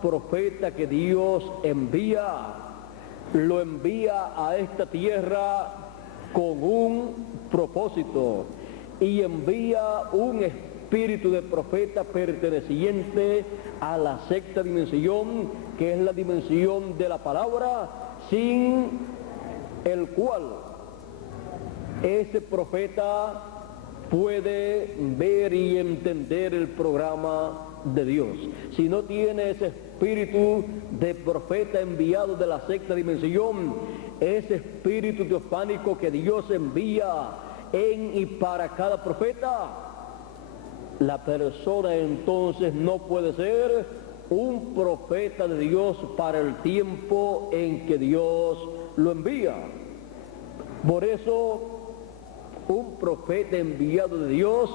profeta que Dios envía, lo envía a esta tierra con un propósito y envía un espíritu de profeta perteneciente a la sexta dimensión, que es la dimensión de la palabra, sin el cual ese profeta puede ver y entender el programa de Dios. Si no tiene ese espíritu de profeta enviado de la sexta dimensión, ese espíritu teofánico que Dios envía en y para cada profeta, la persona entonces no puede ser un profeta de Dios para el tiempo en que Dios lo envía. Por eso, un profeta enviado de Dios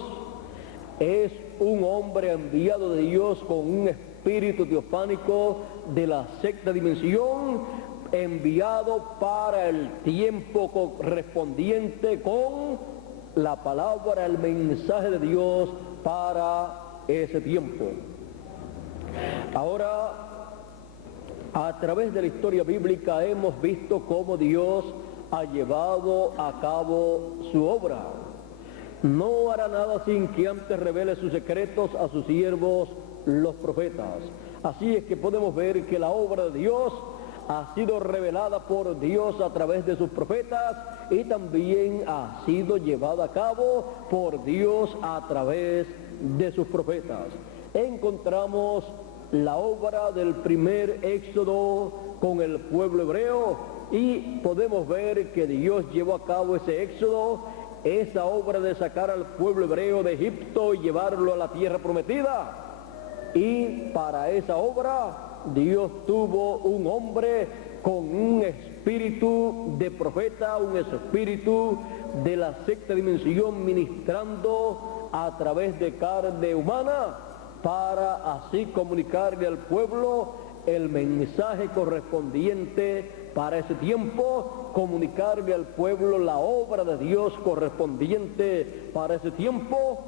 es un hombre enviado de Dios con un espíritu teofánico de la sexta dimensión, enviado para el tiempo correspondiente con la palabra, el mensaje de Dios para ese tiempo. Ahora, a través de la historia bíblica hemos visto cómo Dios ha llevado a cabo su obra. No hará nada sin que antes revele sus secretos a sus siervos, los profetas. Así es que podemos ver que la obra de Dios ha sido revelada por Dios a través de sus profetas y también ha sido llevada a cabo por Dios a través de sus profetas. Encontramos la obra del primer éxodo con el pueblo hebreo y podemos ver que Dios llevó a cabo ese éxodo, esa obra de sacar al pueblo hebreo de Egipto y llevarlo a la tierra prometida. Y para esa obra Dios tuvo un hombre con un espíritu de profeta, un espíritu de la sexta dimensión, ministrando a través de carne humana para así comunicarle al pueblo el mensaje correspondiente para ese tiempo, comunicarle al pueblo la obra de Dios correspondiente para ese tiempo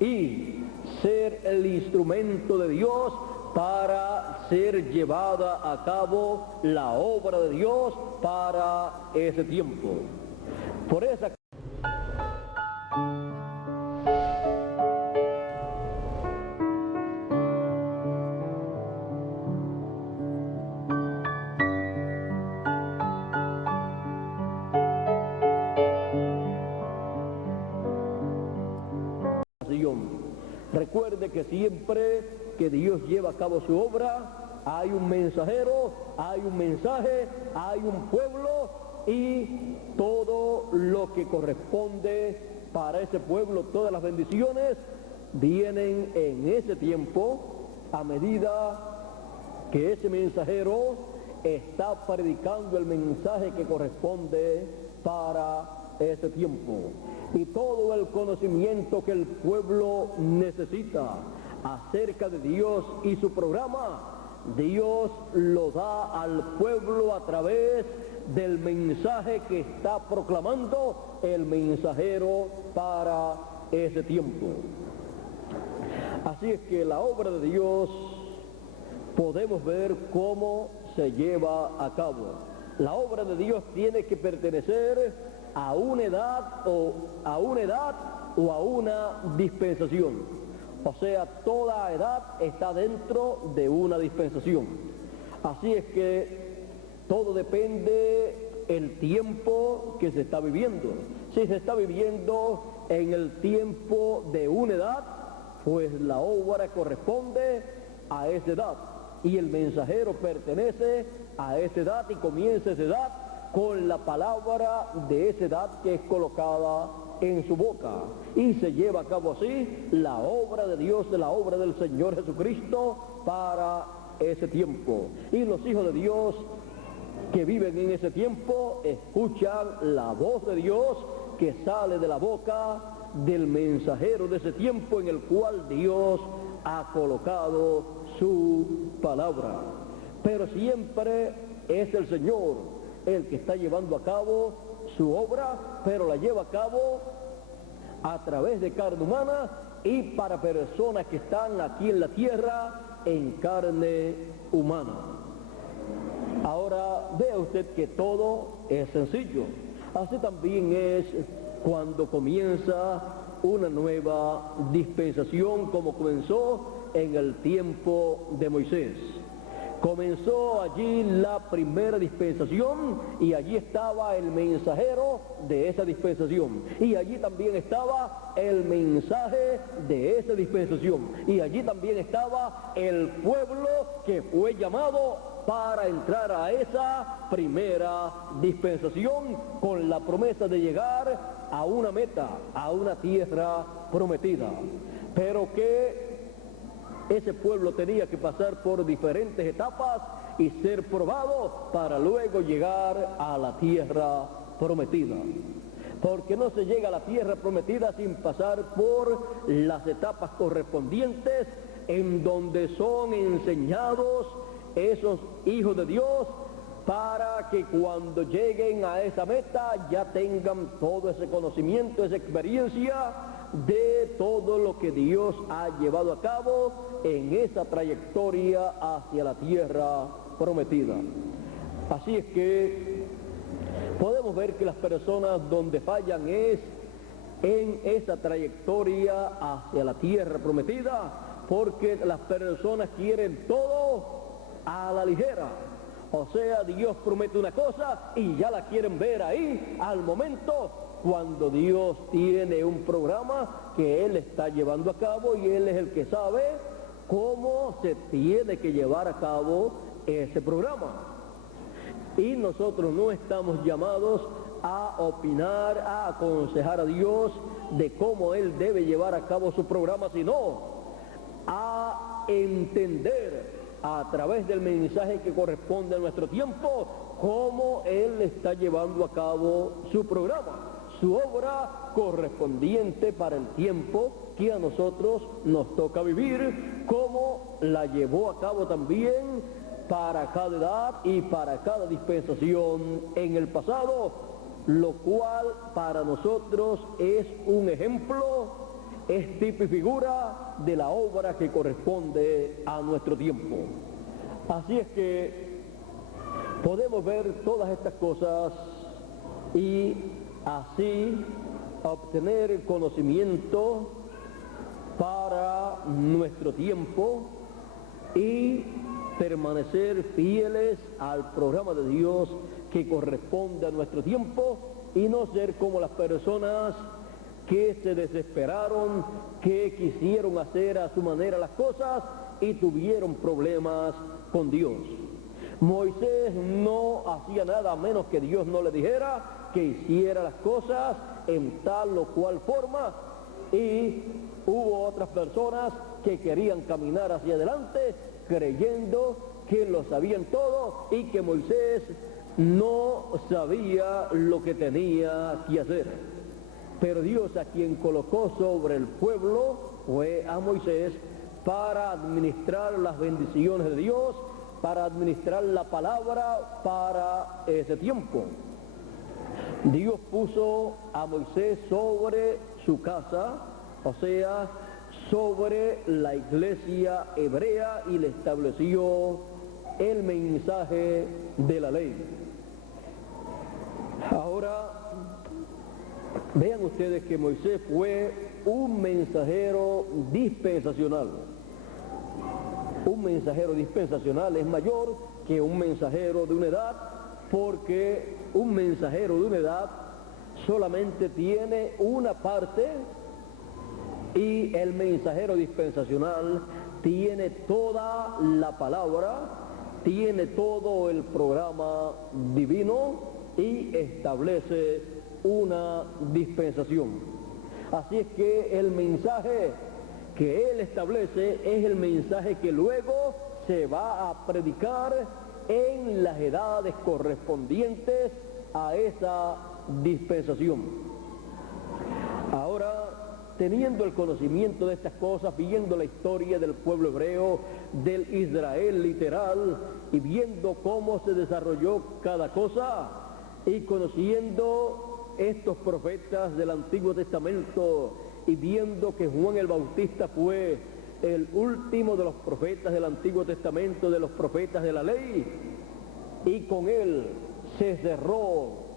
y ser el instrumento de Dios para ser llevada a cabo la obra de Dios para ese tiempo. Por esa recuerde que siempre que Dios lleva a cabo su obra, hay un mensajero, hay un mensaje, hay un pueblo y todo lo que corresponde para ese pueblo, todas las bendiciones vienen en ese tiempo a medida que ese mensajero está predicando el mensaje que corresponde para ese tiempo. Y todo el conocimiento que el pueblo necesita acerca de Dios y su programa, Dios lo da al pueblo a través del mensaje que está proclamando el mensajero para ese tiempo. Así es que la obra de Dios podemos ver cómo se lleva a cabo. La obra de Dios tiene que pertenecer a una edad o a una dispensación. O sea, toda edad está dentro de una dispensación. Así es que todo depende el tiempo que se está viviendo. Si se está viviendo en el tiempo de una edad, pues la obra corresponde a esa edad. Y el mensajero pertenece a esa edad y comienza esa edad con la palabra de esa edad que es colocada en su boca. Y se lleva a cabo así la obra de Dios, la obra del Señor Jesucristo para ese tiempo. Y los hijos de Dios que viven en ese tiempo escuchan la voz de Dios que sale de la boca del mensajero de ese tiempo en el cual Dios ha colocado su palabra. Pero siempre es el Señor el que está llevando a cabo su obra, pero la lleva a cabo a través de carne humana y para personas que están aquí en la tierra en carne humana. Ahora vea usted que todo es sencillo. Así también es cuando comienza una nueva dispensación, como comenzó en el tiempo de Moisés. Comenzó allí la primera dispensación y allí estaba el mensajero de esa dispensación. Y allí también estaba el mensaje de esa dispensación. Y allí también estaba el pueblo que fue llamado para entrar a esa primera dispensación con la promesa de llegar a una meta, a una tierra prometida. Pero que ese pueblo tenía que pasar por diferentes etapas y ser probado para luego llegar a la tierra prometida. Porque no se llega a la tierra prometida sin pasar por las etapas correspondientes en donde son enseñados esos hijos de Dios para que cuando lleguen a esa meta ya tengan todo ese conocimiento, esa experiencia de todo lo que Dios ha llevado a cabo en esa trayectoria hacia la tierra prometida. Así es que podemos ver que las personas donde fallan es en esa trayectoria hacia la tierra prometida, porque las personas quieren todo a la ligera. O sea, Dios promete una cosa y ya la quieren ver ahí al momento, cuando Dios tiene un programa que Él está llevando a cabo y Él es el que sabe cómo se tiene que llevar a cabo ese programa. Y nosotros no estamos llamados a opinar, a aconsejar a Dios de cómo Él debe llevar a cabo su programa, sino a entender a través del mensaje que corresponde a nuestro tiempo cómo Él está llevando a cabo su programa, su obra correspondiente para el tiempo que a nosotros nos toca vivir, cómo la llevó a cabo también para cada edad y para cada dispensación en el pasado, lo cual para nosotros es un ejemplo, es tipo y figura de la obra que corresponde a nuestro tiempo. Así es que podemos ver todas estas cosas y así obtener conocimiento para nuestro tiempo y permanecer fieles al programa de Dios que corresponde a nuestro tiempo y no ser como las personas que se desesperaron, que quisieron hacer a su manera las cosas y tuvieron problemas con Dios. Moisés no hacía nada a menos que Dios no le dijera que hiciera las cosas en tal o cual forma, y hubo otras personas que querían caminar hacia adelante creyendo que lo sabían todo y que Moisés no sabía lo que tenía que hacer. Pero Dios, a quien colocó sobre el pueblo fue a Moisés para administrar las bendiciones de Dios, para administrar la palabra para ese tiempo. Dios puso a Moisés sobre su casa, o sea, sobre la iglesia hebrea, y le estableció el mensaje de la ley. Ahora, vean ustedes que Moisés fue un mensajero dispensacional. Un mensajero dispensacional es mayor que un mensajero de una edad, porque un mensajero de una edad solamente tiene una parte y el mensajero dispensacional tiene toda la palabra, tiene todo el programa divino y establece una dispensación. Así es que el mensaje que él establece es el mensaje que luego se va a predicar en las edades correspondientes a esa dispensación. Ahora, teniendo el conocimiento de estas cosas, viendo la historia del pueblo hebreo, del Israel literal, y viendo cómo se desarrolló cada cosa, y conociendo estos profetas del Antiguo Testamento, y viendo que Juan el Bautista fue el último de los profetas del Antiguo Testamento, de los profetas de la ley, y con él se cerró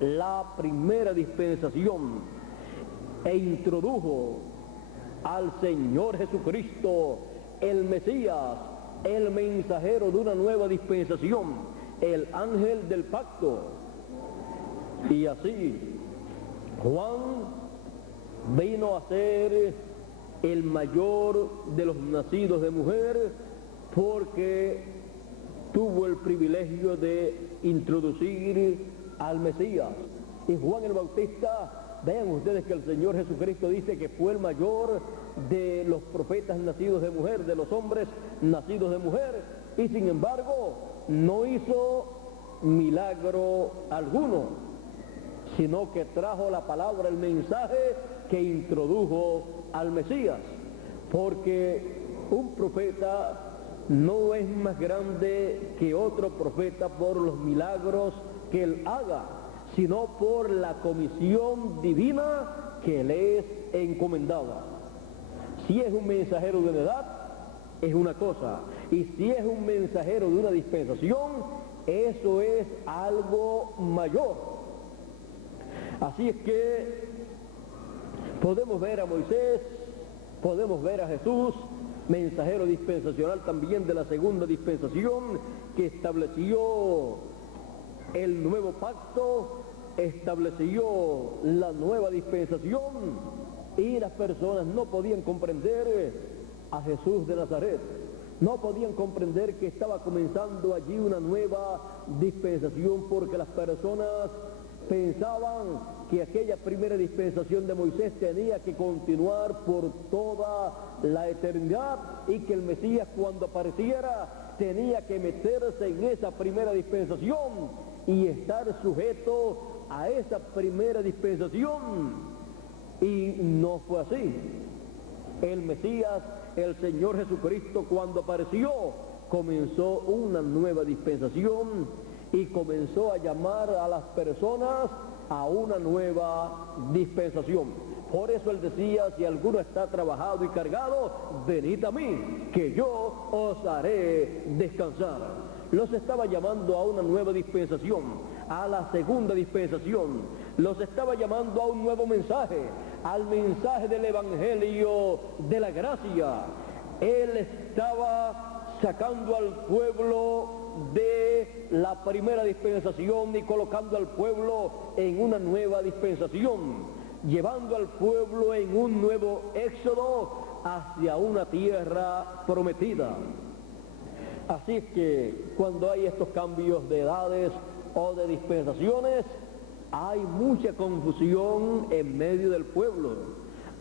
la primera dispensación e introdujo al Señor Jesucristo, el Mesías, el mensajero de una nueva dispensación, el ángel del pacto. Y así Juan vino a ser el mayor de los nacidos de mujer, porque tuvo el privilegio de introducir al Mesías. Y Juan el Bautista, vean ustedes que el Señor Jesucristo dice que fue el mayor de los profetas nacidos de mujer, de los hombres nacidos de mujer, y sin embargo no hizo milagro alguno, sino que trajo la palabra, el mensaje que introdujo al Mesías, porque un profeta no es más grande que otro profeta por los milagros que él haga, sino por la comisión divina que le es encomendada. Si es un mensajero de una edad, es una cosa, y si es un mensajero de una dispensación, eso es algo mayor. Así es que podemos ver a Moisés, podemos ver a Jesús, mensajero dispensacional también de la segunda dispensación, que estableció el nuevo pacto, estableció la nueva dispensación, y las personas no podían comprender a Jesús de Nazaret, no podían comprender que estaba comenzando allí una nueva dispensación, porque las personas pensaban que aquella primera dispensación de Moisés tenía que continuar por toda la eternidad, y que el Mesías, cuando apareciera, tenía que meterse en esa primera dispensación y estar sujeto a esa primera dispensación. Y no fue así. El Mesías, el Señor Jesucristo, cuando apareció, comenzó una nueva dispensación y comenzó a llamar a las personas a una nueva dispensación. Por eso él decía: si alguno está trabajado y cargado, venid a mí, que yo os haré descansar. Los estaba llamando a una nueva dispensación, a la segunda dispensación. Los estaba llamando a un nuevo mensaje, al mensaje del Evangelio de la gracia. Él estaba sacando al pueblo de la primera dispensación y colocando al pueblo en una nueva dispensación, llevando al pueblo en un nuevo éxodo hacia una tierra prometida. Así es que cuando hay estos cambios de edades o de dispensaciones, hay mucha confusión en medio del pueblo.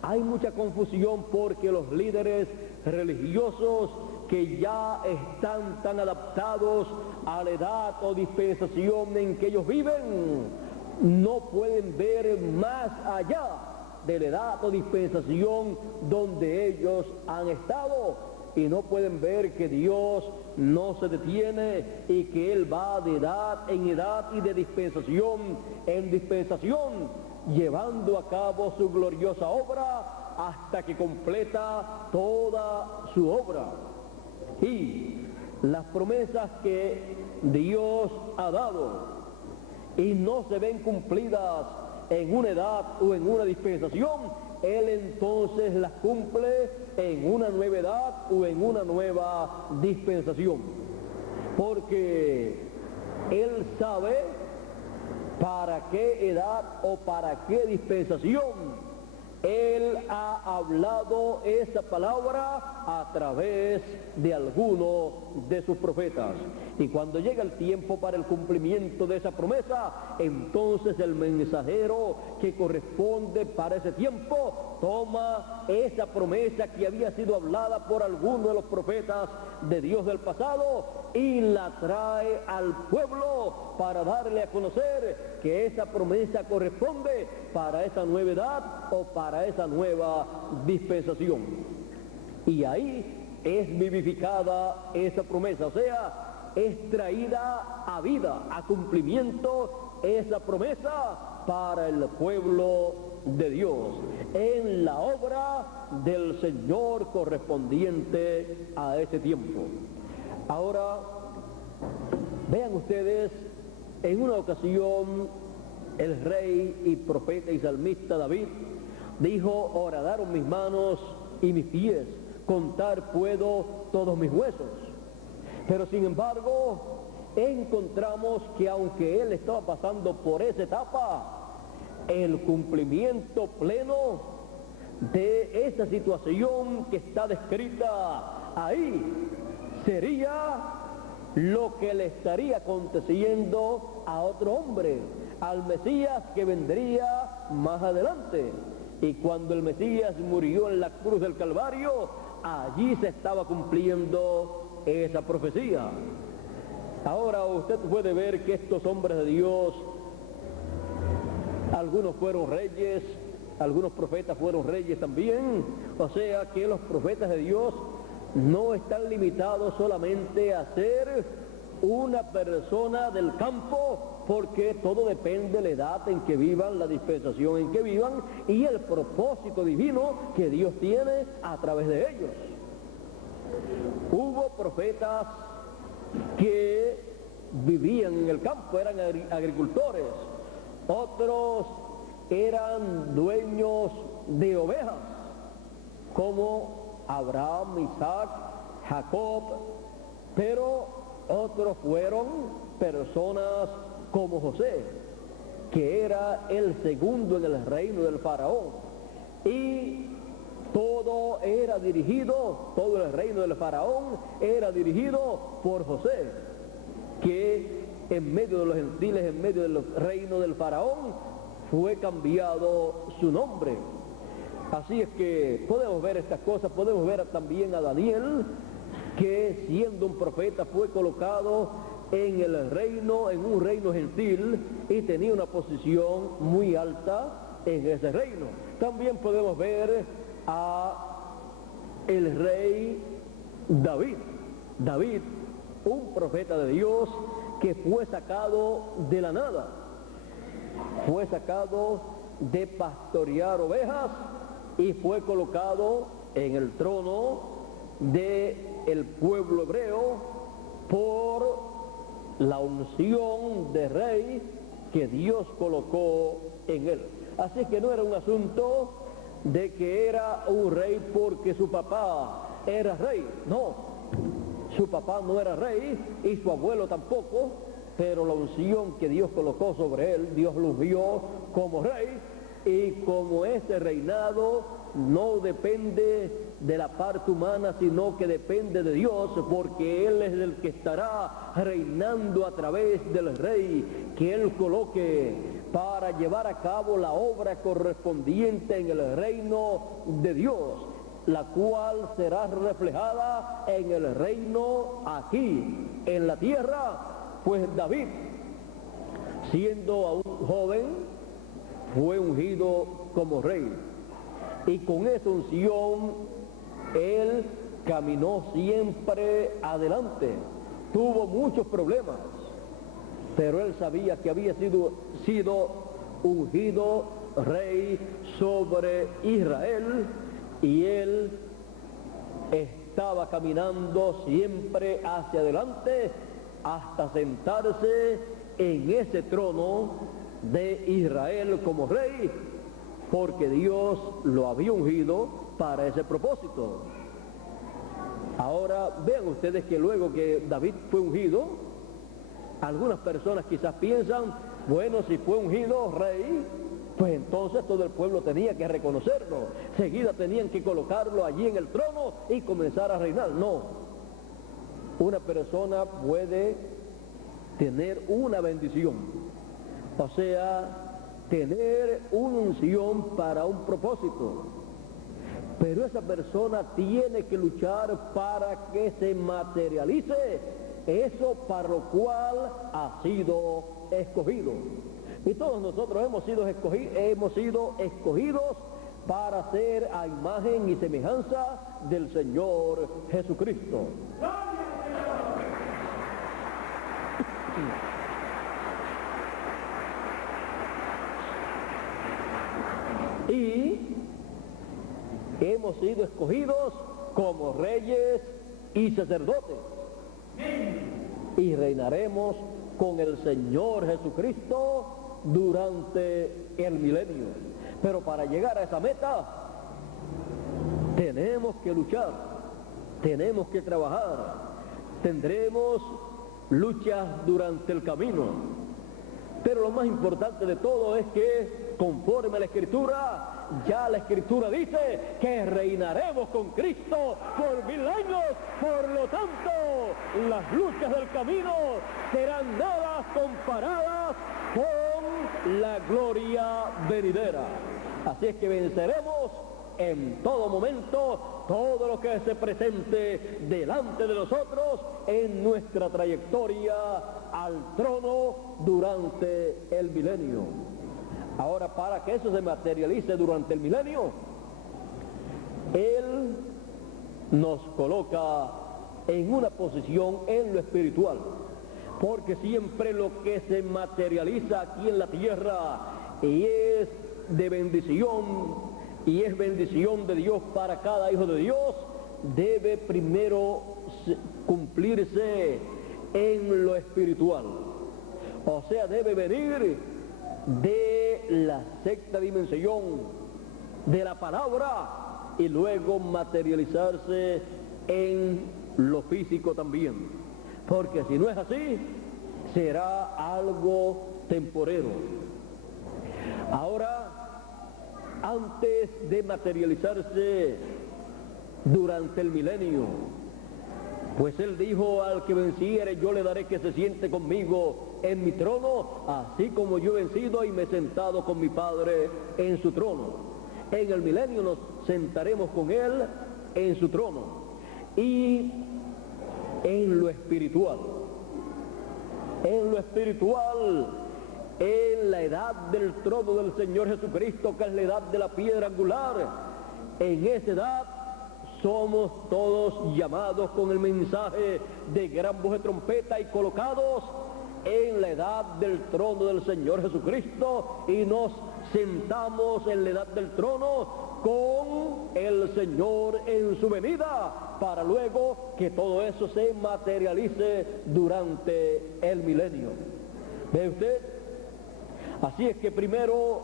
Hay mucha confusión porque los líderes religiosos, que ya están tan adaptados a la edad o dispensación en que ellos viven, no pueden ver más allá de la edad o dispensación donde ellos han estado, y no pueden ver que Dios no se detiene y que Él va de edad en edad y de dispensación en dispensación, llevando a cabo su gloriosa obra hasta que completa toda su obra. Y las promesas que Dios ha dado y no se ven cumplidas en una edad o en una dispensación, Él entonces las cumple en una nueva edad o en una nueva dispensación, porque Él sabe para qué edad o para qué dispensación Él ha hablado esa palabra a través de alguno de sus profetas. Y cuando llega el tiempo para el cumplimiento de esa promesa, entonces el mensajero que corresponde para ese tiempo toma esa promesa que había sido hablada por alguno de los profetas de Dios del pasado y la trae al pueblo para darle a conocer que esa promesa corresponde para esa nueva edad o para esa nueva dispensación. Y ahí es vivificada esa promesa, o sea, es traída a vida, a cumplimiento esa promesa para el pueblo de Dios, en la obra del Señor correspondiente a ese tiempo. Ahora, vean ustedes, en una ocasión el rey y profeta y salmista David dijo: horadaron mis manos y mis pies, contar puedo todos mis huesos. Pero sin embargo, encontramos que aunque él estaba pasando por esa etapa, el cumplimiento pleno de esa situación que está descrita ahí sería lo que le estaría aconteciendo a otro hombre, al Mesías que vendría más adelante. Y cuando el Mesías murió en la cruz del Calvario, allí se estaba cumpliendo esa profecía. Ahora usted puede ver que estos hombres de Dios, algunos fueron reyes, algunos profetas fueron reyes también, o sea que los profetas de Dios no están limitados solamente a ser una persona del campo, porque todo depende de la edad en que vivan, la dispensación en que vivan y el propósito divino que Dios tiene a través de ellos. Hubo profetas que vivían en el campo, eran agricultores, otros eran dueños de ovejas, como Abraham, Isaac, Jacob, pero otros fueron personas como José, que era el segundo en el reino del faraón, y todo el reino del faraón era dirigido por José, que en medio de los gentiles, en medio del reino del faraón, fue cambiado su nombre. Así es que podemos ver estas cosas, podemos ver también a Daniel, que siendo un profeta fue colocado en el reino, en un reino gentil, y tenía una posición muy alta en ese reino. También podemos ver a el rey David, un profeta de Dios que fue sacado de la nada, fue sacado de pastorear ovejas y fue colocado en el trono del pueblo hebreo por la unción de rey que Dios colocó en él. Así que no era un asunto de que era un rey porque su papá era rey, no, su papá no era rey y su abuelo tampoco, pero la unción que Dios colocó sobre él, Dios lo vio como rey, y como ese reinado no depende de la parte humana, sino que depende de Dios, porque Él es el que estará reinando a través del rey que Él coloque para llevar a cabo la obra correspondiente en el reino de Dios, la cual será reflejada en el reino aquí, en la tierra. Pues David, siendo aún joven, fue ungido como rey, y con esa unción él caminó siempre adelante. Tuvo muchos problemas, pero él sabía que había sido ungido rey sobre Israel, y él estaba caminando siempre hacia adelante hasta sentarse en ese trono de Israel como rey, porque Dios lo había ungido para ese propósito. Ahora vean ustedes que luego que David fue ungido, algunas personas quizás piensan, bueno, si fue ungido rey, pues entonces todo el pueblo tenía que reconocerlo, seguida tenían que colocarlo allí en el trono y comenzar a reinar. No, una persona puede tener una bendición, o sea, tener una unción para un propósito, pero esa persona tiene que luchar para que se materialice eso para lo cual ha sido escogido. Y todos nosotros hemos sido escogidos para ser a imagen y semejanza del Señor Jesucristo. Y hemos sido escogidos como reyes y sacerdotes. Y reinaremos con el Señor Jesucristo durante el milenio. Pero para llegar a esa meta, tenemos que luchar, tenemos que trabajar, tendremos luchas durante el camino. Pero lo más importante de todo es que, conforme a la Escritura, ya la Escritura dice que reinaremos con Cristo por 1000 años. Por lo tanto, las luchas del camino serán nada comparadas con la gloria venidera. Así es que venceremos en todo momento todo lo que se presente delante de nosotros en nuestra trayectoria al trono durante el milenio. Ahora, para que eso se materialice durante el milenio, Él nos coloca en una posición en lo espiritual, porque siempre lo que se materializa aquí en la tierra y es de bendición, y es bendición de Dios para cada hijo de Dios, debe primero cumplirse en lo espiritual. O sea, debe venir de la sexta dimensión de la palabra y luego materializarse en lo físico también. Porque si no es así, será algo temporero. Ahora, antes de materializarse durante el milenio, pues Él dijo: al que venciere yo le daré que se siente conmigo en mi trono, así como yo he vencido y me he sentado con mi Padre en su trono. En el milenio nos sentaremos con Él en su trono. Y en lo espiritual, en la edad del trono del Señor Jesucristo, que es la edad de la piedra angular, en esa edad somos todos llamados con el mensaje de gran voz de trompeta y colocados en la edad del trono del Señor Jesucristo, y nos sentamos en la edad del trono con el Señor en su venida, para luego que todo eso se materialice durante el milenio. ¿Ve usted? Así es que primero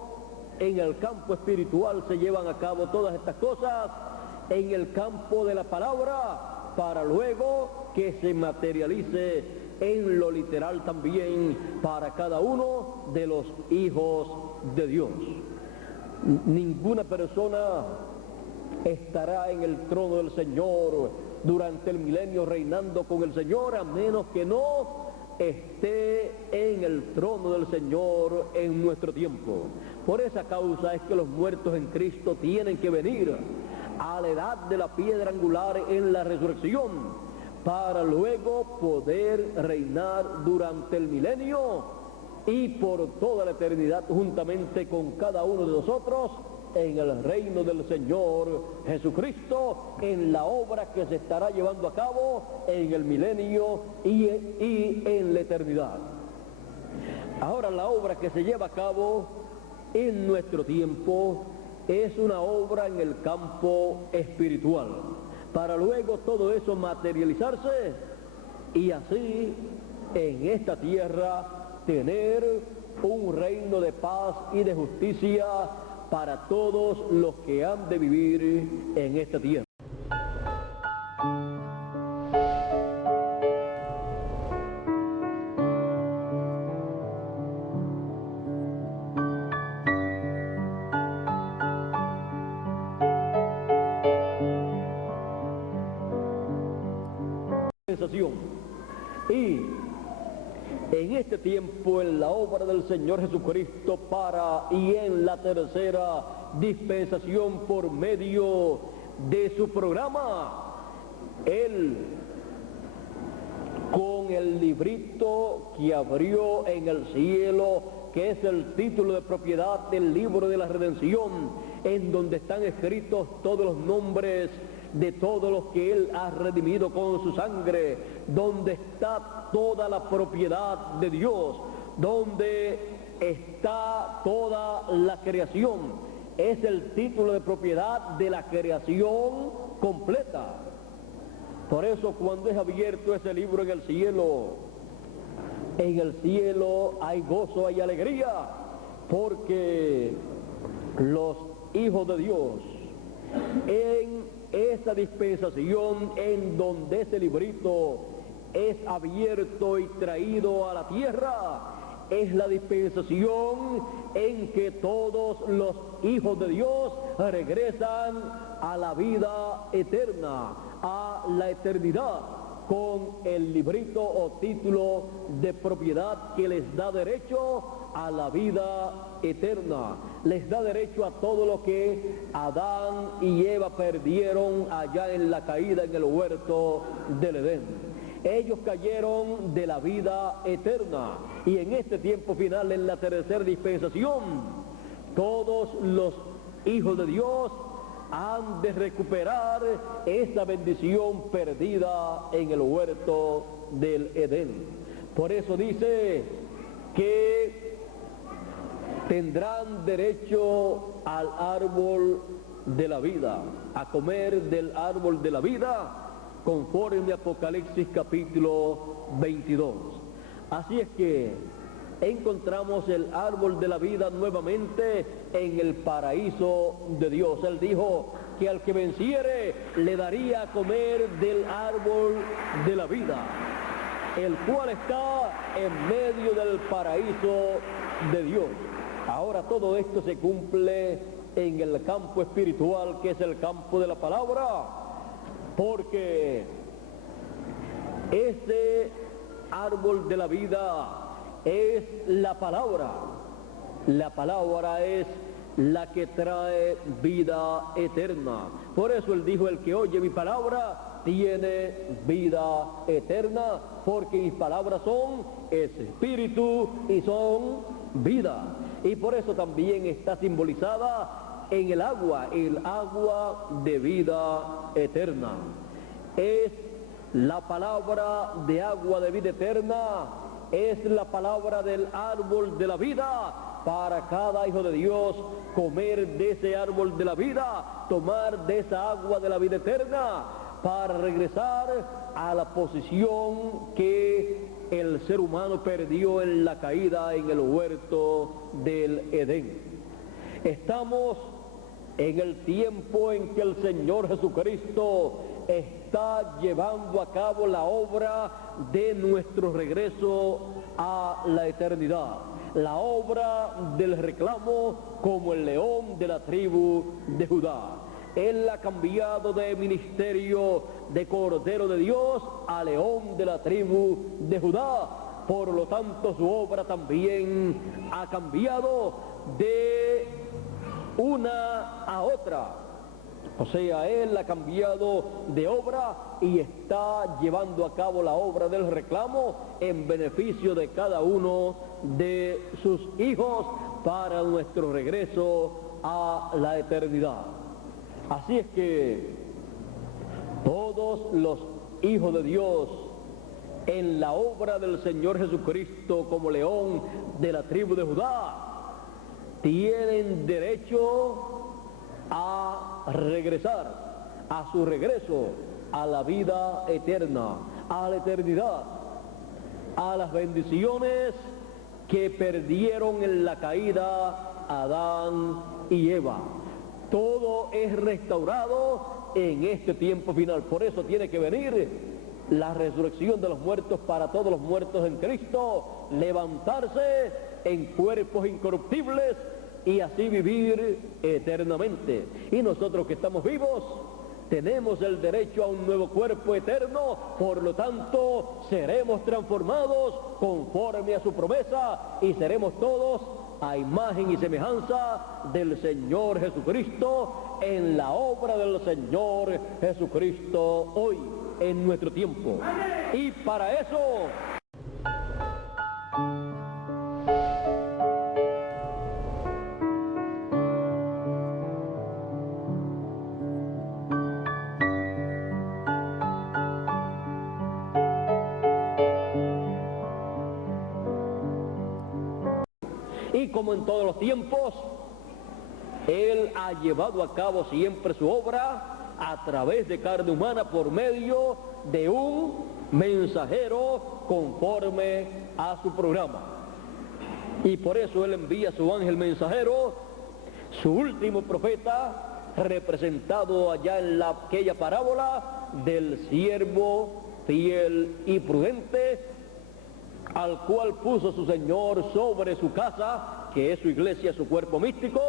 en el campo espiritual se llevan a cabo todas estas cosas, en el campo de la palabra, para luego que se materialice en lo literal también para cada uno de los hijos de Dios. Ninguna persona estará en el trono del Señor durante el milenio reinando con el Señor, a menos que no esté en el trono del Señor en nuestro tiempo. Por esa causa es que los muertos en Cristo tienen que venir a la edad de la piedra angular en la resurrección, para luego poder reinar durante el milenio y por toda la eternidad juntamente con cada uno de nosotros en el reino del Señor Jesucristo, en la obra que se estará llevando a cabo en el milenio y en la eternidad. Ahora, la obra que se lleva a cabo en nuestro tiempo es una obra en el campo espiritual, para luego todo eso materializarse y así en esta tierra tener un reino de paz y de justicia para todos los que han de vivir en esta tierra. Y en este tiempo, en la obra del Señor Jesucristo y en la tercera dispensación por medio de su programa, Él, con el librito que abrió en el cielo, que es el título de propiedad del libro de la redención, en donde están escritos todos los nombres de todos los que Él ha redimido con su sangre, donde está toda la propiedad de Dios, donde está toda la creación. es el título de propiedad de la creación completa. Por eso cuando es abierto ese libro en el cielo hay gozo, hay alegría, porque los hijos de Dios, en esa dispensación en donde ese librito es abierto y traído a la tierra, es la dispensación en que todos los hijos de Dios regresan a la vida eterna, a la eternidad, con el librito o título de propiedad que les da derecho a la vida eterna, les da derecho a todo lo que Adán y Eva perdieron allá en la caída en el huerto del Edén. Ellos cayeron de la vida eterna, y en este tiempo final, en la tercera dispensación, todos los hijos de Dios han de recuperar esa bendición perdida en el huerto del Edén. Por eso dice que tendrán derecho al árbol de la vida, a comer del árbol de la vida, conforme a Apocalipsis capítulo 22. Así es que encontramos el árbol de la vida nuevamente en el paraíso de Dios. Él dijo que al que venciere le daría a comer del árbol de la vida, el cual está en medio del paraíso de Dios. Ahora todo esto se cumple en el campo espiritual, que es el campo de la palabra, porque ese árbol de la vida es la palabra. La palabra es la que trae vida eterna. Por eso él dijo: el que oye mi palabra tiene vida eterna, porque mis palabras son espíritu y son vida. Y por eso también está simbolizada en el agua de vida eterna. Es la palabra de agua de vida eterna, es la palabra del árbol de la vida para cada hijo de Dios. Comer de ese árbol de la vida, tomar de esa agua de la vida eterna, para regresar a la posición que el ser humano perdió en la caída en el huerto del Edén. Estamos en el tiempo en que el Señor Jesucristo está llevando a cabo la obra de nuestro regreso a la eternidad, la obra del reclamo como el león de la tribu de Judá. Él ha cambiado de ministerio de Cordero de Dios a león de la tribu de Judá. Por lo tanto, su obra también ha cambiado de una a otra. O sea, él ha cambiado de obra y está llevando a cabo la obra del reclamo en beneficio de cada uno de sus hijos para nuestro regreso a la eternidad. Así es que todos los hijos de Dios en la obra del Señor Jesucristo como león de la tribu de Judá tienen derecho a regresar, a su regreso a la vida eterna, a la eternidad, a las bendiciones que perdieron en la caída Adán y Eva. Todo es restaurado en este tiempo final. Por eso tiene que venir la resurrección de los muertos para todos los muertos en Cristo, levantarse en cuerpos incorruptibles y así vivir eternamente. Y nosotros que estamos vivos tenemos el derecho a un nuevo cuerpo eterno, por lo tanto seremos transformados conforme a su promesa y seremos todos a imagen y semejanza del Señor Jesucristo en la obra del Señor Jesucristo hoy, en nuestro tiempo. Y para eso y como en todos los tiempos, Él ha llevado a cabo siempre su obra a través de carne humana por medio de un mensajero conforme a su programa. Y por eso Él envía a su ángel mensajero, su último profeta, representado allá en aquella parábola del siervo fiel y prudente, al cual puso su Señor sobre su casa, que es su iglesia, su cuerpo místico,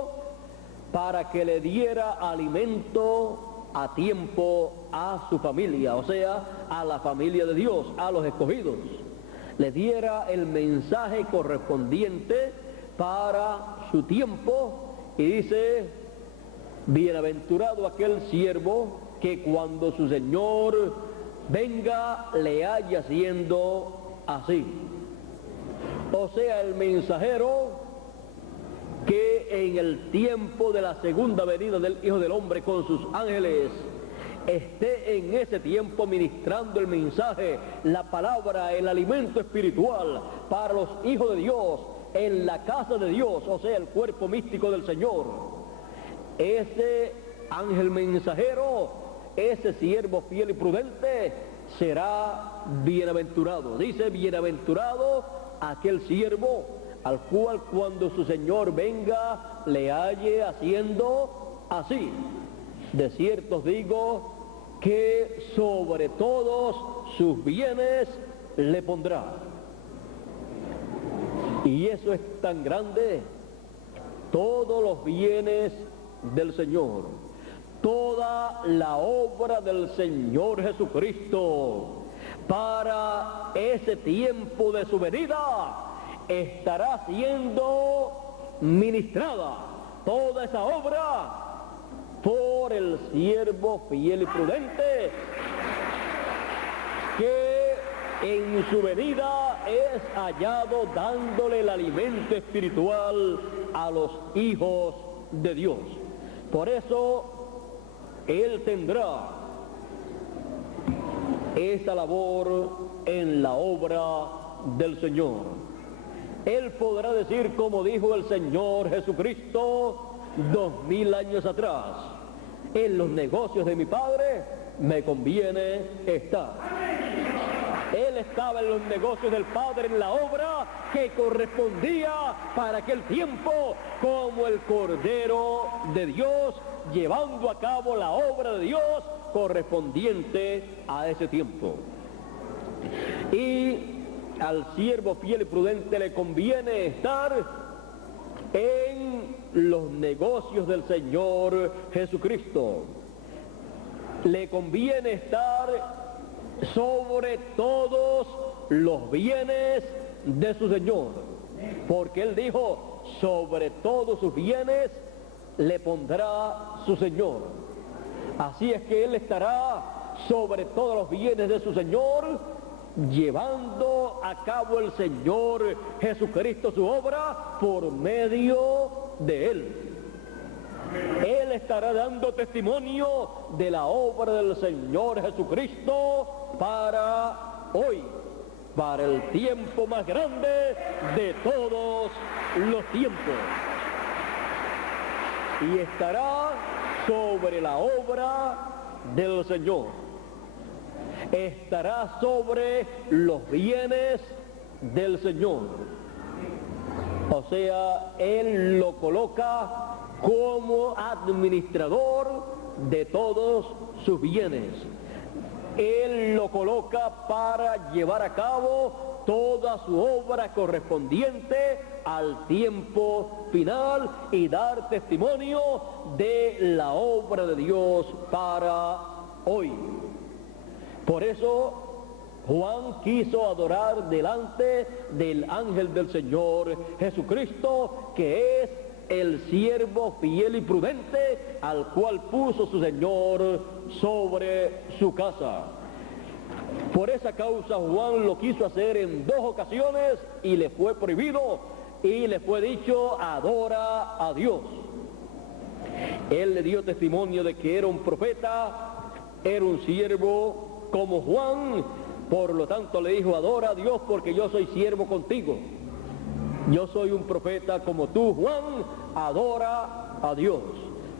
para que le diera alimento a tiempo a su familia, o sea, a la familia de Dios, a los escogidos. Le diera el mensaje correspondiente para su tiempo, y dice: bienaventurado aquel siervo que cuando su Señor venga le haya haciendo así. O sea, el mensajero que en el tiempo de la segunda venida del Hijo del Hombre con sus ángeles esté en ese tiempo ministrando el mensaje, la palabra, el alimento espiritual para los hijos de Dios en la casa de Dios, o sea, el cuerpo místico del Señor. Ese ángel mensajero, ese siervo fiel y prudente, será bienaventurado. Dice: bienaventurado aquel siervo al cual cuando su Señor venga le halle haciendo así. De cierto os digo que sobre todos sus bienes le pondrá. Y eso es tan grande. Todos los bienes del Señor, toda la obra del Señor Jesucristo para ese tiempo de su venida estará siendo ministrada, toda esa obra, por el siervo fiel y prudente, que en su venida es hallado dándole el alimento espiritual a los hijos de Dios. Por eso Él tendrá esa labor en la obra del Señor. Él podrá decir, como dijo el Señor Jesucristo 2000 años atrás: en los negocios de mi Padre me conviene estar. Él estaba en los negocios del Padre, en la obra que correspondía para aquel tiempo, como el Cordero de Dios, llevando a cabo la obra de Dios correspondiente a ese tiempo. Y al siervo fiel y prudente le conviene estar en los negocios del Señor Jesucristo. Le conviene estar sobre todos los bienes de su Señor, porque Él dijo: sobre todos sus bienes le pondrá su Señor. Así es que Él estará sobre todos los bienes de su Señor, llevando a cabo el Señor Jesucristo su obra por medio de Él. Él estará dando testimonio de la obra del Señor Jesucristo para hoy, para el tiempo más grande de todos los tiempos. Y estará sobre la obra del Señor. Estará sobre los bienes del Señor. O sea, Él lo coloca como administrador de todos sus bienes. Él lo coloca para llevar a cabo toda su obra correspondiente al tiempo final y dar testimonio de la obra de Dios para hoy. Por eso Juan quiso adorar delante del ángel del Señor Jesucristo, que es el siervo fiel y prudente al cual puso su Señor sobre su casa. Por esa causa Juan lo quiso hacer en 2 ocasiones y le fue prohibido y le fue dicho: adora a Dios. Él le dio testimonio de que era un profeta, era un siervo como Juan, por lo tanto le dijo: adora a Dios porque yo soy siervo contigo. Yo soy un profeta como tú, Juan, adora a Dios.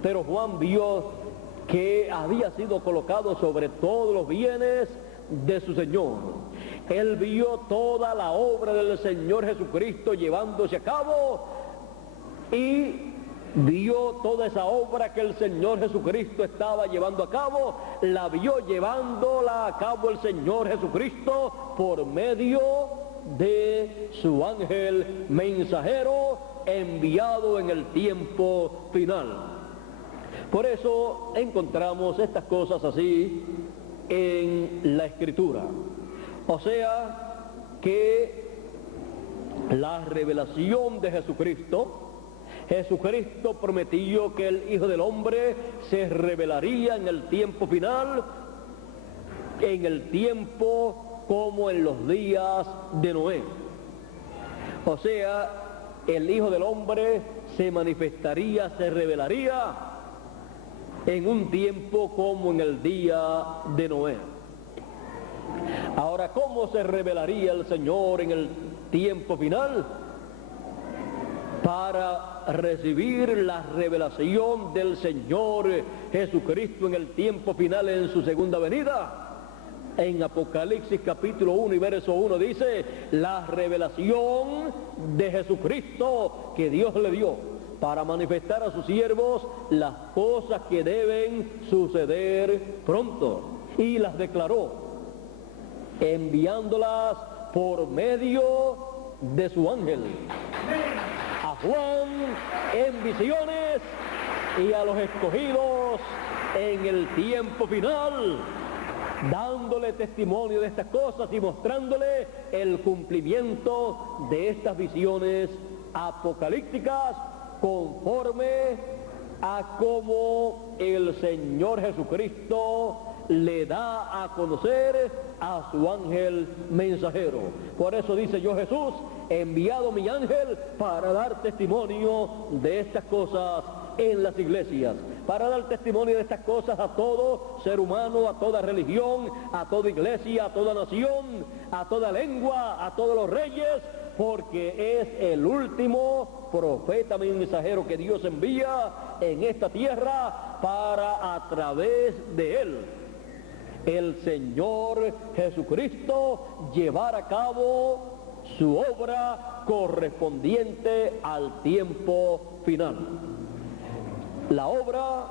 Pero Juan vio que había sido colocado sobre todos los bienes de su Señor. Él vio toda la obra del Señor Jesucristo llevándose a cabo y vio toda esa obra que el Señor Jesucristo estaba llevando a cabo, la vio llevándola a cabo el Señor Jesucristo por medio de su ángel mensajero enviado en el tiempo final. Por eso encontramos estas cosas así en la Escritura. O sea, que la revelación de Jesucristo prometió que el Hijo del Hombre se revelaría en el tiempo final, en el tiempo como en los días de Noé. O sea, el Hijo del Hombre se manifestaría, se revelaría en un tiempo como en el día de Noé. Ahora, ¿cómo se revelaría el Señor en el tiempo final? Para recibir la revelación del Señor Jesucristo en el tiempo final, en su segunda venida. En Apocalipsis capítulo 1 y verso 1 dice, la revelación de Jesucristo que Dios le dio para manifestar a sus siervos las cosas que deben suceder pronto. Y las declaró, enviándolas por medio de su ángel a Juan en visiones y a los escogidos en el tiempo final, dándole testimonio de estas cosas y mostrándole el cumplimiento de estas visiones apocalípticas conforme a como el Señor Jesucristo le da a conocer a su ángel mensajero. Por eso dice yo, Jesús, he enviado mi ángel para dar testimonio de estas cosas en las iglesias, para dar testimonio de estas cosas a todo ser humano, a toda religión, a toda iglesia, a toda nación, a toda lengua, a todos los reyes, porque es el último profeta mensajero que Dios envía en esta tierra para, a través de él, el Señor Jesucristo llevar a cabo su obra correspondiente al tiempo final. La obra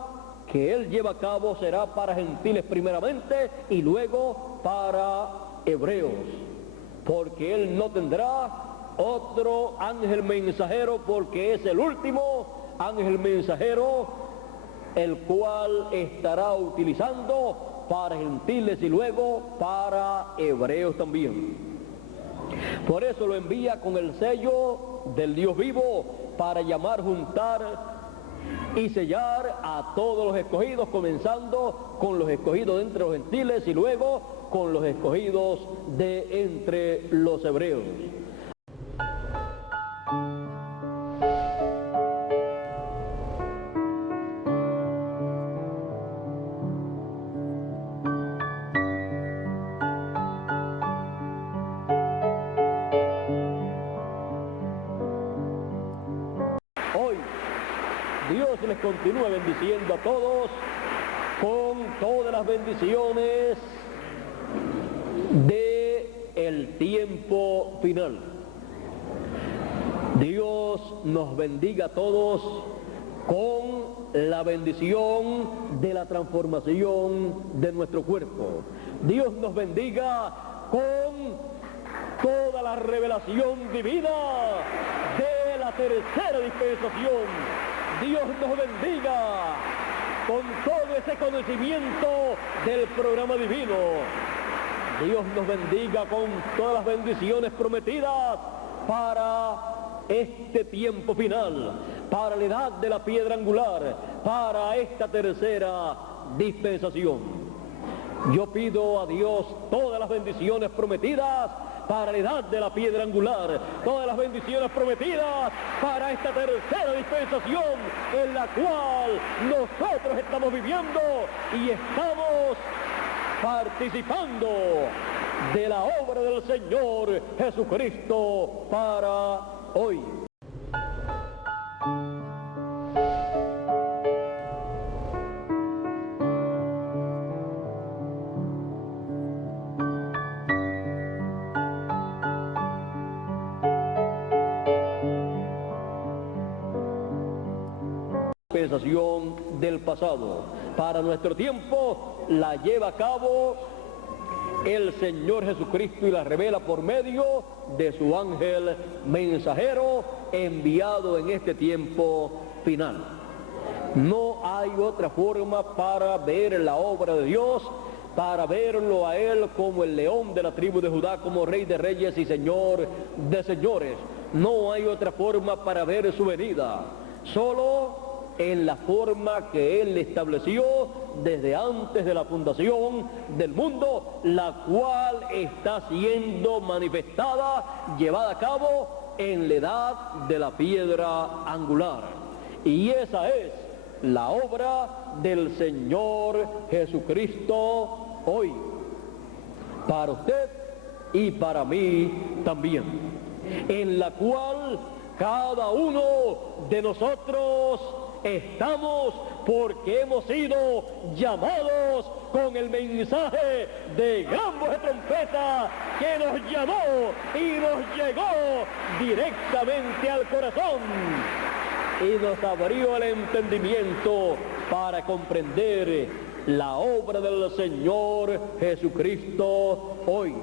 que él lleva a cabo será para gentiles primeramente y luego para hebreos, porque él no tendrá otro ángel mensajero, porque es el último ángel mensajero el cual estará utilizando para gentiles y luego para hebreos también. Por eso lo envía con el sello del Dios vivo, para llamar, juntar y sellar a todos los escogidos, comenzando con los escogidos de entre los gentiles y luego con los escogidos de entre los hebreos. Dios les continúa bendiciendo a todos con todas las bendiciones del tiempo final. Dios nos bendiga a todos con la bendición de la transformación de nuestro cuerpo. Dios nos bendiga con toda la revelación divina de la tercera dispensación. Dios nos bendiga con todo ese conocimiento del programa divino. Dios nos bendiga con todas las bendiciones prometidas para este tiempo final, para la edad de la piedra angular, para esta tercera dispensación. Yo pido a Dios todas las bendiciones prometidas para la edad de la piedra angular, todas las bendiciones prometidas para esta tercera dispensación en la cual nosotros estamos viviendo y estamos participando de la obra del Señor Jesucristo para hoy. dispensación del pasado. Para nuestro tiempo la lleva a cabo el Señor Jesucristo y la revela por medio de su ángel mensajero enviado en este tiempo final. No hay otra forma para ver la obra de Dios, para verlo a Él como el león de la tribu de Judá, como Rey de reyes y Señor de señores. No hay otra forma para ver su venida, solo en la forma que Él estableció desde antes de la fundación del mundo, la cual está siendo manifestada, llevada a cabo en la edad de la piedra angular. Y esa es la obra del Señor Jesucristo hoy, para usted y para mí también, en la cual cada uno de nosotros estamos, porque hemos sido llamados con el mensaje de gran voz de trompeta que nos llamó y nos llegó directamente al corazón y nos abrió el entendimiento para comprender la obra del Señor Jesucristo hoy.